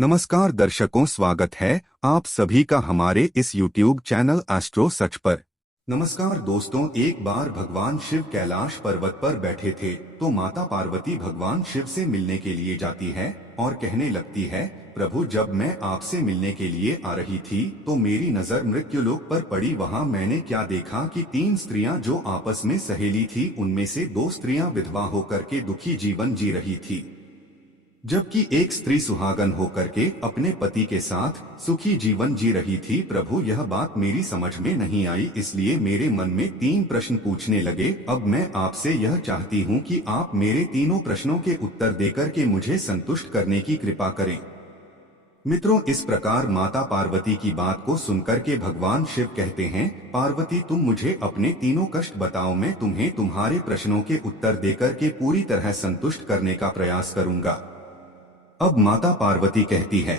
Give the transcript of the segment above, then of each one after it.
नमस्कार दर्शकों, स्वागत है आप सभी का हमारे इस YouTube चैनल एस्ट्रो सच पर। नमस्कार दोस्तों, एक बार भगवान शिव कैलाश पर्वत पर बैठे थे तो माता पार्वती भगवान शिव से मिलने के लिए जाती है और कहने लगती है, प्रभु जब मैं आपसे मिलने के लिए आ रही थी तो मेरी नजर मृत्युलोक पर पड़ी। वहाँ मैंने क्या देखा कि 3 स्त्रियां जो आपस में सहेली थी, उनमें से 2 स्त्रियां विधवा होकर के दुखी जीवन जी रही थी, जबकि एक स्त्री सुहागन होकर के अपने पति के साथ सुखी जीवन जी रही थी। प्रभु यह बात मेरी समझ में नहीं आई, इसलिए मेरे मन में 3 प्रश्न पूछने लगे। अब मैं आपसे यह चाहती हूँ कि आप मेरे तीनों प्रश्नों के उत्तर देकर के मुझे संतुष्ट करने की कृपा करें। मित्रों, इस प्रकार माता पार्वती की बात को सुनकर के भगवान शिव कहते हैं, पार्वती तुम मुझे अपने तीनों कष्ट बताओ, मैं तुम्हें तुम्हारे प्रश्नों के उत्तर देकर के पूरी तरह संतुष्ट करने का प्रयास करूंगा। अब माता पार्वती कहती है,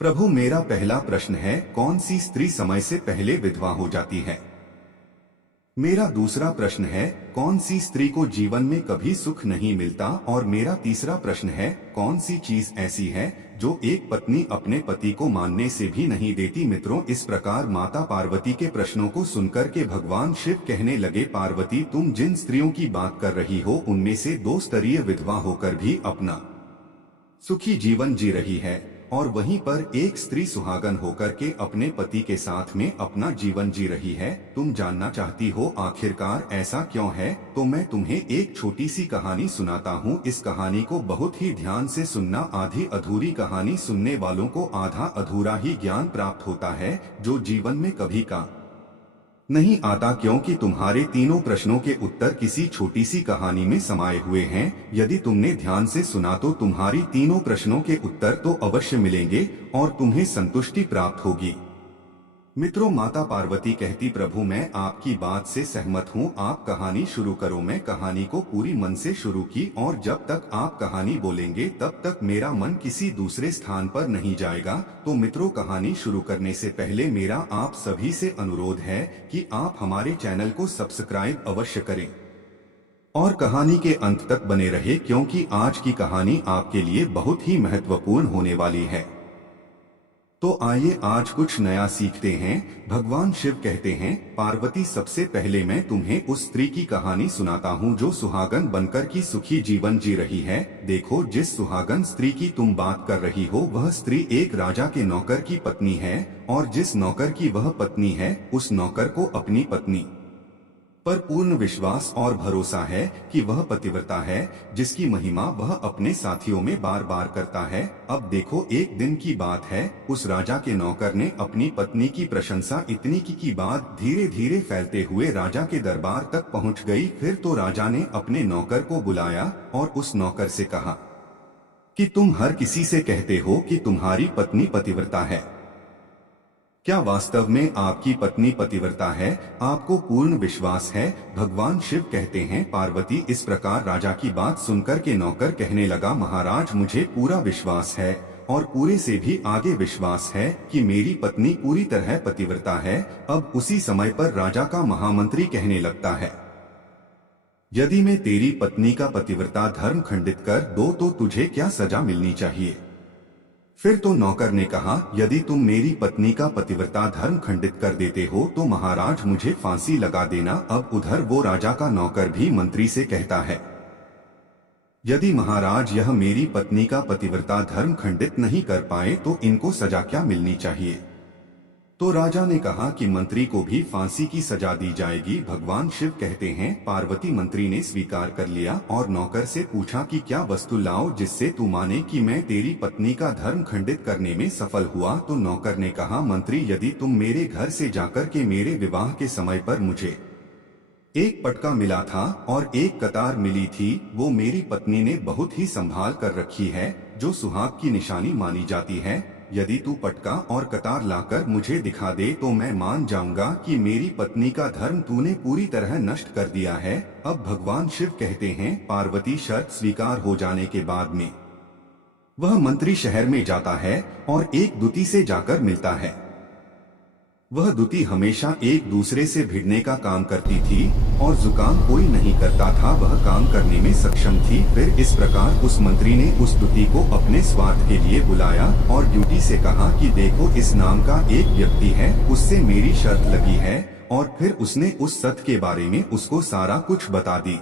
प्रभु मेरा पहला प्रश्न है, कौन सी स्त्री समय से पहले विधवा हो जाती है? मेरा दूसरा प्रश्न है, कौन सी स्त्री को जीवन में कभी सुख नहीं मिलता? और मेरा तीसरा प्रश्न है, कौन सी चीज ऐसी है जो एक पत्नी अपने पति को मानने से भी नहीं देती? मित्रों, इस प्रकार माता पार्वती के प्रश्नों को सुनकर के भगवान शिव कहने लगे, पार्वती तुम जिन स्त्रियों की बात कर रही हो उनमें से 2 स्तरीय विधवा होकर भी अपना सुखी जीवन जी रही है, और वहीं पर एक स्त्री सुहागन होकर के अपने पति के साथ में अपना जीवन जी रही है। तुम जानना चाहती हो आखिरकार ऐसा क्यों है? तो मैं तुम्हें एक छोटी सी कहानी सुनाता हूँ। इस कहानी को बहुत ही ध्यान से सुनना। आधी अधूरी कहानी सुनने वालों को आधा अधूरा ही ज्ञान प्राप्त होता है, जो जीवन में कभी का नहीं आता, क्योंकि तुम्हारे तीनों प्रश्नों के उत्तर किसी छोटी सी कहानी में समाये हुए हैं। यदि तुमने ध्यान से सुना तो तुम्हारी तीनों प्रश्नों के उत्तर तो अवश्य मिलेंगे और तुम्हें संतुष्टि प्राप्त होगी। मित्रों, माता पार्वती कहती, प्रभु मैं आपकी बात से सहमत हूँ, आप कहानी शुरू करो। मैं कहानी को पूरी मन से शुरू की और जब तक आप कहानी बोलेंगे तब तक मेरा मन किसी दूसरे स्थान पर नहीं जाएगा। तो मित्रों, कहानी शुरू करने से पहले मेरा आप सभी से अनुरोध है कि आप हमारे चैनल को सब्सक्राइब अवश्य करें और कहानी के अंत तक बने रहे, क्योंकि आज की कहानी आपके लिए बहुत ही महत्वपूर्ण होने वाली है। तो आइए आज कुछ नया सीखते हैं। भगवान शिव कहते हैं, पार्वती सबसे पहले मैं तुम्हें उस स्त्री की कहानी सुनाता हूँ जो सुहागन बनकर की सुखी जीवन जी रही है। देखो, जिस सुहागन स्त्री की तुम बात कर रही हो वह स्त्री एक राजा के नौकर की पत्नी है, और जिस नौकर की वह पत्नी है उस नौकर को अपनी पत्नी पर पूर्ण विश्वास और भरोसा है कि वह पतिव्रता है, जिसकी महिमा वह अपने साथियों में बार बार करता है। अब देखो, एक दिन की बात है, उस राजा के नौकर ने अपनी पत्नी की प्रशंसा इतनी की बात धीरे धीरे फैलते हुए राजा के दरबार तक पहुंच गई। फिर तो राजा ने अपने नौकर को बुलाया और उस नौकर से कहा कि तुम हर किसी से कहते हो कि तुम्हारी पत्नी पतिव्रता है, क्या वास्तव में आपकी पत्नी पतिव्रता है? आपको पूर्ण विश्वास है? भगवान शिव कहते हैं, पार्वती इस प्रकार राजा की बात सुनकर के नौकर कहने लगा, महाराज मुझे पूरा विश्वास है और पूरे से भी आगे विश्वास है कि मेरी पत्नी पूरी तरह पतिव्रता है। अब उसी समय पर राजा का महामंत्री कहने लगता है, यदि मैं तेरी पत्नी का पतिव्रता धर्म खंडित कर दो तो तुझे क्या सजा मिलनी चाहिए? फिर तो नौकर ने कहा, यदि तुम मेरी पत्नी का पतिव्रता धर्म खंडित कर देते हो तो महाराज मुझे फांसी लगा देना। अब उधर वो राजा का नौकर भी मंत्री से कहता है, यदि महाराज यह मेरी पत्नी का पतिव्रता धर्म खंडित नहीं कर पाए तो इनको सजा क्या मिलनी चाहिए? तो राजा ने कहा कि मंत्री को भी फांसी की सजा दी जाएगी। भगवान शिव कहते हैं, पार्वती मंत्री ने स्वीकार कर लिया और नौकर से पूछा कि क्या वस्तु लाओ जिससे तू माने कि मैं तेरी पत्नी का धर्म खंडित करने में सफल हुआ। तो नौकर ने कहा, मंत्री यदि तुम मेरे घर से जाकर के मेरे विवाह के समय पर मुझे एक पटका मिला था और एक कतार मिली थी, वो मेरी पत्नी ने बहुत ही संभाल कर रखी है, जो सुहाग की निशानी मानी जाती है। यदि तू पटका और कतार लाकर मुझे दिखा दे तो मैं मान जाऊंगा कि मेरी पत्नी का धर्म तूने पूरी तरह नष्ट कर दिया है। अब भगवान शिव कहते हैं, पार्वती शर्त स्वीकार हो जाने के बाद में वह मंत्री शहर में जाता है और एक दूती से जाकर मिलता है। वह दुती हमेशा एक दूसरे से भिड़ने का काम करती थी और जुकाम कोई नहीं करता था वह काम करने में सक्षम थी। फिर इस प्रकार उस मंत्री ने उस दुती को अपने स्वार्थ के लिए बुलाया और ड्यूटी से कहा कि देखो इस नाम का एक व्यक्ति है, उससे मेरी शर्त लगी है। और फिर उसने उस सत्य के बारे में उसको सारा कुछ बता दी।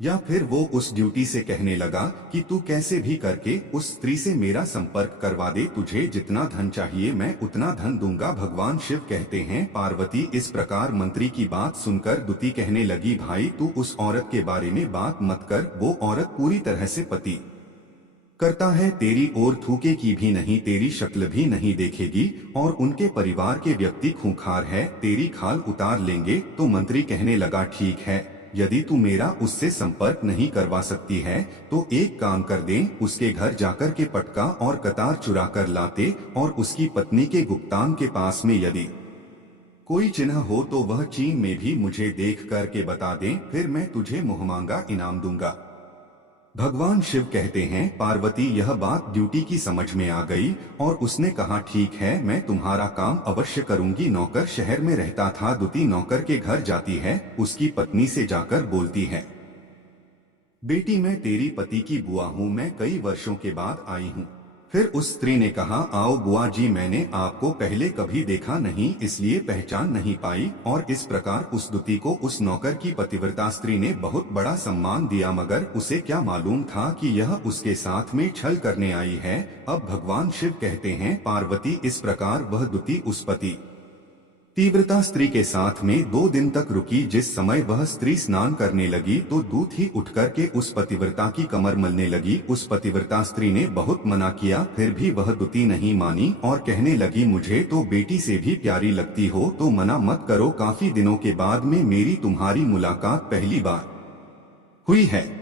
या फिर वो उस ड्यूटी से कहने लगा कि तू कैसे भी करके उस स्त्री से मेरा संपर्क करवा दे, तुझे जितना धन चाहिए मैं उतना धन दूंगा। भगवान शिव कहते हैं पार्वती इस प्रकार मंत्री की बात सुनकर दुती कहने लगी भाई तू उस औरत के बारे में बात मत कर, वो औरत पूरी तरह से पति करता है, तेरी ओर थूके की भी नहीं, तेरी शक्ल भी नहीं देखेगी और उनके परिवार के व्यक्ति खूंखार है, तेरी खाल उतार लेंगे। तो मंत्री कहने लगा ठीक है, यदि तू मेरा उससे संपर्क नहीं करवा सकती है तो एक काम कर दें, उसके घर जाकर के पटका और कतार चुरा कर लाते और उसकी पत्नी के गुप्तांग के पास में यदि कोई चिन्ह हो तो वह चीन में भी मुझे देख करके बता दें, फिर मैं तुझे मुहमांगा इनाम दूंगा। भगवान शिव कहते हैं पार्वती यह बात ड्यूटी की समझ में आ गई और उसने कहा ठीक है मैं तुम्हारा काम अवश्य करूंगी। नौकर शहर में रहता था, दुती नौकर के घर जाती है, उसकी पत्नी से जाकर बोलती है बेटी मैं तेरी पति की बुआ हूँ, मैं कई वर्षों के बाद आई हूँ। फिर उस स्त्री ने कहा आओ बुआ जी, मैंने आपको पहले कभी देखा नहीं इसलिए पहचान नहीं पाई। और इस प्रकार उस दुती को उस नौकर की पतिव्रता स्त्री ने बहुत बड़ा सम्मान दिया, मगर उसे क्या मालूम था कि यह उसके साथ में छल करने आई है। अब भगवान शिव कहते हैं पार्वती इस प्रकार वह दुती उस पति तीव्रता स्त्री के साथ में 2 दिन तक रुकी। जिस समय वह स्त्री स्नान करने लगी तो दूत ही उठकर के उस पतिव्रता की कमर मलने लगी। उस पतिव्रता स्त्री ने बहुत मना किया, फिर भी वह दुती नहीं मानी और कहने लगी मुझे तो बेटी से भी प्यारी लगती हो तो मना मत करो, काफी दिनों के बाद में मेरी तुम्हारी मुलाकात पहली बार हुई है।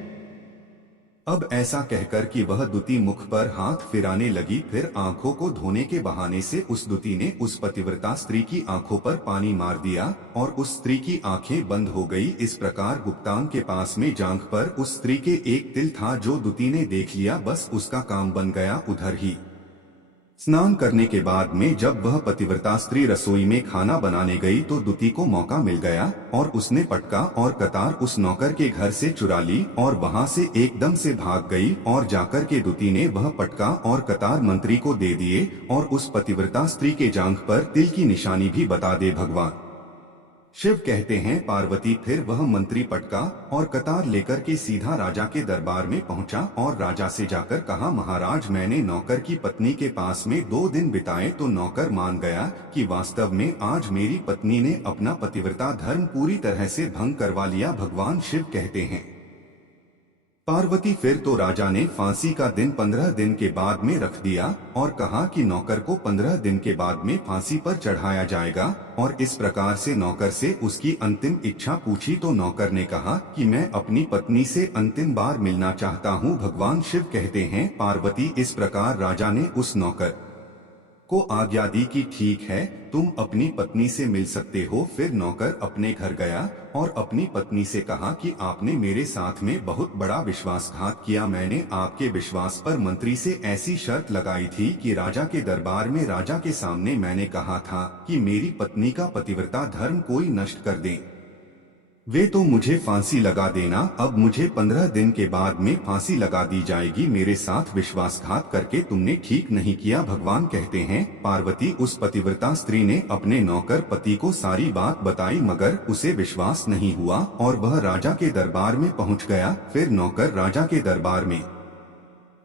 अब ऐसा कहकर कि वह दुती मुख पर हाथ फिराने लगी, फिर आंखों को धोने के बहाने से उस दुती ने उस पतिव्रता स्त्री की आंखों पर पानी मार दिया और उस स्त्री की आंखें बंद हो गई। इस प्रकार गुप्तांग के पास में जांघ पर उस स्त्री के एक तिल था जो दुती ने देख लिया, बस उसका काम बन गया। उधर ही स्नान करने के बाद में जब वह पतिव्रता स्त्री रसोई में खाना बनाने गई तो दुती को मौका मिल गया और उसने पटका और कतार उस नौकर के घर से चुरा ली और वहां से एकदम से भाग गई। और जाकर के दुती ने वह पटका और कतार मंत्री को दे दिए और उस पतिव्रता स्त्री के जांघ पर तिल की निशानी भी बता दे। भगवान शिव कहते हैं पार्वती फिर वह मंत्री पटका और कतार लेकर के सीधा राजा के दरबार में पहुंचा और राजा से जाकर कहा महाराज मैंने नौकर की पत्नी के पास में 2 दिन बिताए तो नौकर मान गया कि वास्तव में आज मेरी पत्नी ने अपना पतिव्रता धर्म पूरी तरह से भंग करवा लिया। भगवान शिव कहते हैं पार्वती फिर तो राजा ने फांसी का दिन 15 दिन के बाद में रख दिया और कहा कि नौकर को 15 दिन के बाद में फांसी पर चढ़ाया जाएगा। और इस प्रकार से नौकर से उसकी अंतिम इच्छा पूछी तो नौकर ने कहा कि मैं अपनी पत्नी से अंतिम बार मिलना चाहता हूँ। भगवान शिव कहते हैं पार्वती इस प्रकार राजा ने उस नौकर को आज्ञा दी कि ठीक है तुम अपनी पत्नी से मिल सकते हो। फिर नौकर अपने घर गया और अपनी पत्नी से कहा कि आपने मेरे साथ में बहुत बड़ा विश्वासघात किया, मैंने आपके विश्वास पर मंत्री से ऐसी शर्त लगाई थी कि राजा के दरबार में राजा के सामने मैंने कहा था कि मेरी पत्नी का पतिव्रता धर्म कोई नष्ट कर दे, वे तो मुझे फांसी लगा देना। अब मुझे 15 दिन के बाद में फांसी लगा दी जाएगी, मेरे साथ विश्वासघात करके तुमने ठीक नहीं किया। भगवान कहते हैं पार्वती उस पतिव्रता स्त्री ने अपने नौकर पति को सारी बात बताई मगर उसे विश्वास नहीं हुआ और वह राजा के दरबार में पहुंच गया। फिर नौकर राजा के दरबार में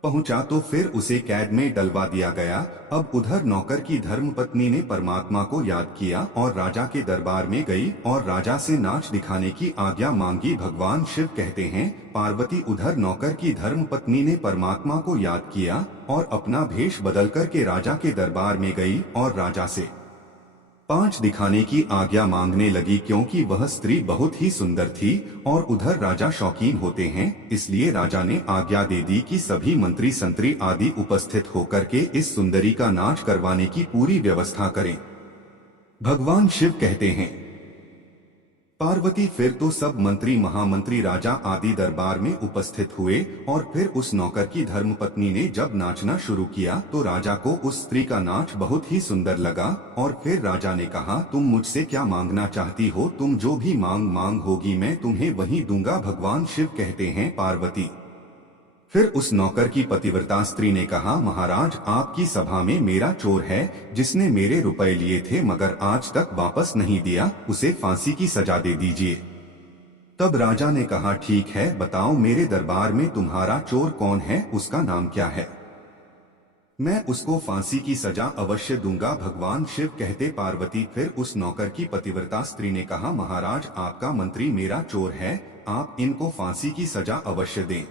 पहुंचा तो फिर उसे कैद में डलवा दिया गया। अब उधर नौकर की धर्मपत्नी ने परमात्मा को याद किया और राजा के दरबार में गई और राजा से नाच दिखाने की आज्ञा मांगी। भगवान शिव कहते हैं पार्वती उधर नौकर की धर्मपत्नी ने परमात्मा को याद किया और अपना भेष बदल कर के राजा के दरबार में गई और राजा से 5 दिखाने की आज्ञा मांगने लगी, क्योंकि वह स्त्री बहुत ही सुंदर थी और उधर राजा शौकीन होते हैं, इसलिए राजा ने आज्ञा दे दी कि सभी मंत्री संतरी आदि उपस्थित होकर के इस सुंदरी का नाच करवाने की पूरी व्यवस्था करें। भगवान शिव कहते हैं पार्वती फिर तो सब मंत्री महामंत्री राजा आदि दरबार में उपस्थित हुए और फिर उस नौकर की धर्मपत्नी ने जब नाचना शुरू किया तो राजा को उस स्त्री का नाच बहुत ही सुंदर लगा और फिर राजा ने कहा, तुम मुझसे क्या मांगना चाहती हो? तुम जो भी मांग होगी मैं तुम्हें वही दूंगा। भगवान शिव कहते हैं, पार्वती। फिर उस नौकर की पतिव्रता स्त्री ने कहा, महाराज आपकी सभा में मेरा चोर है जिसने मेरे रुपए लिए थे मगर आज तक वापस नहीं दिया, उसे फांसी की सजा दे दीजिए। तब राजा ने कहा, ठीक है, बताओ मेरे दरबार में तुम्हारा चोर कौन है, उसका नाम क्या है? मैं उसको फांसी की सजा अवश्य दूंगा। भगवान शिव कहते, पार्वती। फिर उस नौकर की पतिव्रता स्त्री ने कहा, महाराज आपका मंत्री मेरा चोर है, आप इनको फांसी की सजा अवश्य दें।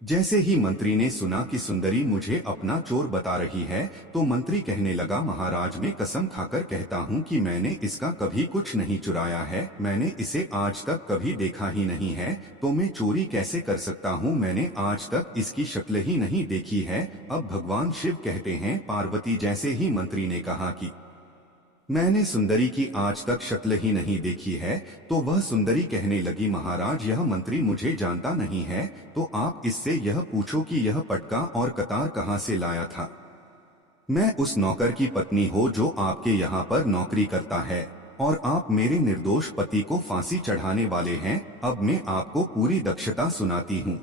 जैसे ही मंत्री ने सुना कि सुंदरी मुझे अपना चोर बता रही है तो मंत्री कहने लगा, महाराज मैं कसम खाकर कहता हूँ कि मैंने इसका कभी कुछ नहीं चुराया है, मैंने इसे आज तक कभी देखा ही नहीं है, तो मैं चोरी कैसे कर सकता हूँ? मैंने आज तक इसकी शक्ल ही नहीं देखी है। अब भगवान शिव कहते हैं, पार्वती जैसे ही मंत्री ने कहा कि मैंने सुंदरी की आज तक शक्ल ही नहीं देखी है तो वह सुंदरी कहने लगी, महाराज यह मंत्री मुझे जानता नहीं है, तो आप इससे यह पूछो कि यह पटका और कतार कहाँ से लाया था। मैं उस नौकर की पत्नी हो जो आपके यहाँ पर नौकरी करता है और आप मेरे निर्दोष पति को फांसी चढ़ाने वाले हैं। अब मैं आपको पूरी दक्षता सुनाती हूँ।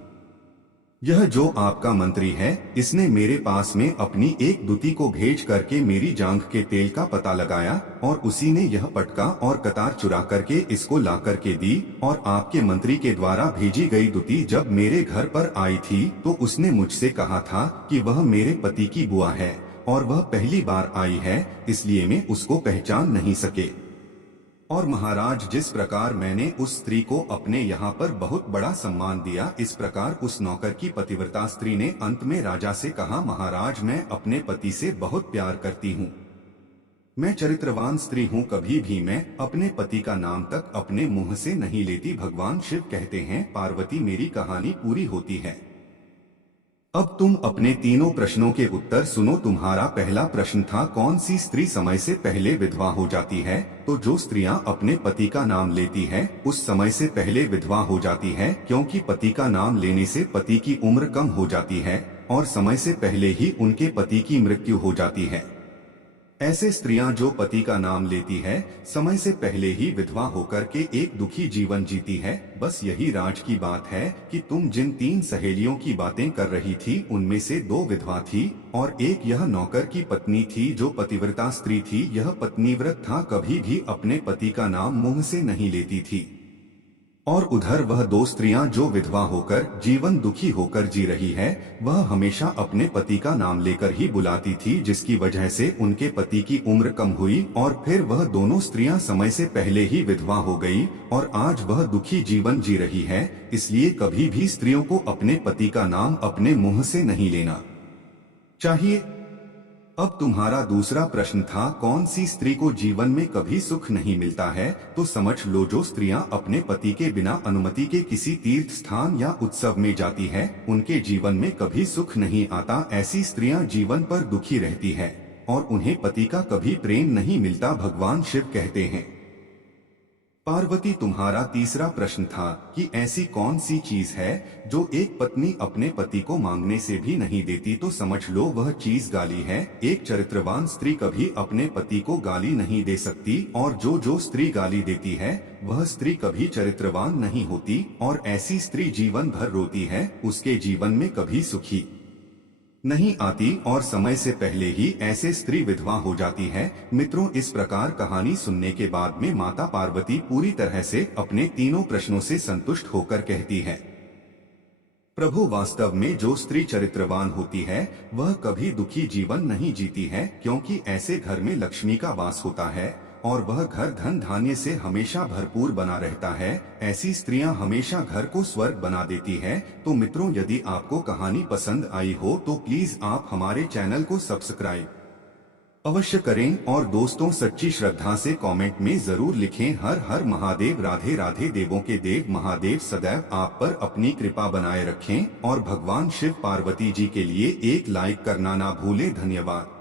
यह जो आपका मंत्री है इसने मेरे पास में अपनी एक दूती को भेज करके मेरी जांघ के तेल का पता लगाया और उसी ने यह पटका और कतार चुरा करके इसको ला करके दी। और आपके मंत्री के द्वारा भेजी गई दूती जब मेरे घर पर आई थी तो उसने मुझसे कहा था कि वह मेरे पति की बुआ है और वह पहली बार आई है, इसलिए मैं उसको पहचान नहीं सके। और महाराज जिस प्रकार मैंने उस स्त्री को अपने यहाँ पर बहुत बड़ा सम्मान दिया, इस प्रकार उस नौकर की पतिव्रता स्त्री ने अंत में राजा से कहा, महाराज मैं अपने पति से बहुत प्यार करती हूँ, मैं चरित्रवान स्त्री हूँ, कभी भी मैं अपने पति का नाम तक अपने मुंह से नहीं लेती। भगवान शिव कहते हैं, पार्वती मेरी कहानी पूरी होती है। अब तुम अपने तीनों प्रश्नों के उत्तर सुनो। तुम्हारा पहला प्रश्न था, कौन सी स्त्री समय से पहले विधवा हो जाती है? तो जो स्त्रियां अपने पति का नाम लेती है उस समय से पहले विधवा हो जाती है, क्योंकि पति का नाम लेने से पति की उम्र कम हो जाती है और समय से पहले ही उनके पति की मृत्यु हो जाती है। ऐसे स्त्रियां जो पति का नाम लेती है समय से पहले ही विधवा होकर के एक दुखी जीवन जीती है। बस यही राज की बात है कि तुम जिन 3 सहेलियों की बातें कर रही थी उनमें से 2 विधवा थी और एक यह नौकर की पत्नी थी जो पतिव्रता स्त्री थी। यह पत्नीव्रत था, कभी भी अपने पति का नाम मुंह से नहीं लेती थी। और उधर वह 2 स्त्रियां जो विधवा होकर जीवन दुखी होकर जी रही है, वह हमेशा अपने पति का नाम लेकर ही बुलाती थी, जिसकी वजह से उनके पति की उम्र कम हुई और फिर वह दोनों स्त्रियां समय से पहले ही विधवा हो गई और आज वह दुखी जीवन जी रही है। इसलिए कभी भी स्त्रियों को अपने पति का नाम अपने मुंह से नहीं लेना चाहिए। अब तुम्हारा दूसरा प्रश्न था, कौन सी स्त्री को जीवन में कभी सुख नहीं मिलता है? तो समझ लो जो स्त्रियां अपने पति के बिना अनुमति के किसी तीर्थ स्थान या उत्सव में जाती है उनके जीवन में कभी सुख नहीं आता। ऐसी स्त्रियां जीवन पर दुखी रहती है और उन्हें पति का कभी प्रेम नहीं मिलता। भगवान शिव कहते हैं, पार्वती तुम्हारा तीसरा प्रश्न था कि ऐसी कौन सी चीज है जो एक पत्नी अपने पति को मांगने से भी नहीं देती? तो समझ लो वह चीज गाली है। एक चरित्रवान स्त्री कभी अपने पति को गाली नहीं दे सकती और जो स्त्री गाली देती है वह स्त्री कभी चरित्रवान नहीं होती और ऐसी स्त्री जीवन भर रोती है, उसके जीवन में कभी सुखी नहीं आती और समय से पहले ही ऐसे स्त्री विधवा हो जाती है। मित्रों, इस प्रकार कहानी सुनने के बाद में माता पार्वती पूरी तरह से अपने तीनों प्रश्नों से संतुष्ट होकर कहती है, प्रभु वास्तव में जो स्त्री चरित्रवान होती है वह कभी दुखी जीवन नहीं जीती है, क्योंकि ऐसे घर में लक्ष्मी का वास होता है और वह घर धन धान्य से हमेशा भरपूर बना रहता है। ऐसी स्त्रियां हमेशा घर को स्वर्ग बना देती है। तो मित्रों, यदि आपको कहानी पसंद आई हो तो प्लीज आप हमारे चैनल को सब्सक्राइब अवश्य करें और दोस्तों सच्ची श्रद्धा से कमेंट में जरूर लिखें, हर हर महादेव, राधे राधे। देवों के देव महादेव सदैव आप पर अपनी कृपा बनाए रखें और भगवान शिव पार्वती जी के लिए एक लाइक करना ना भूलें। धन्यवाद।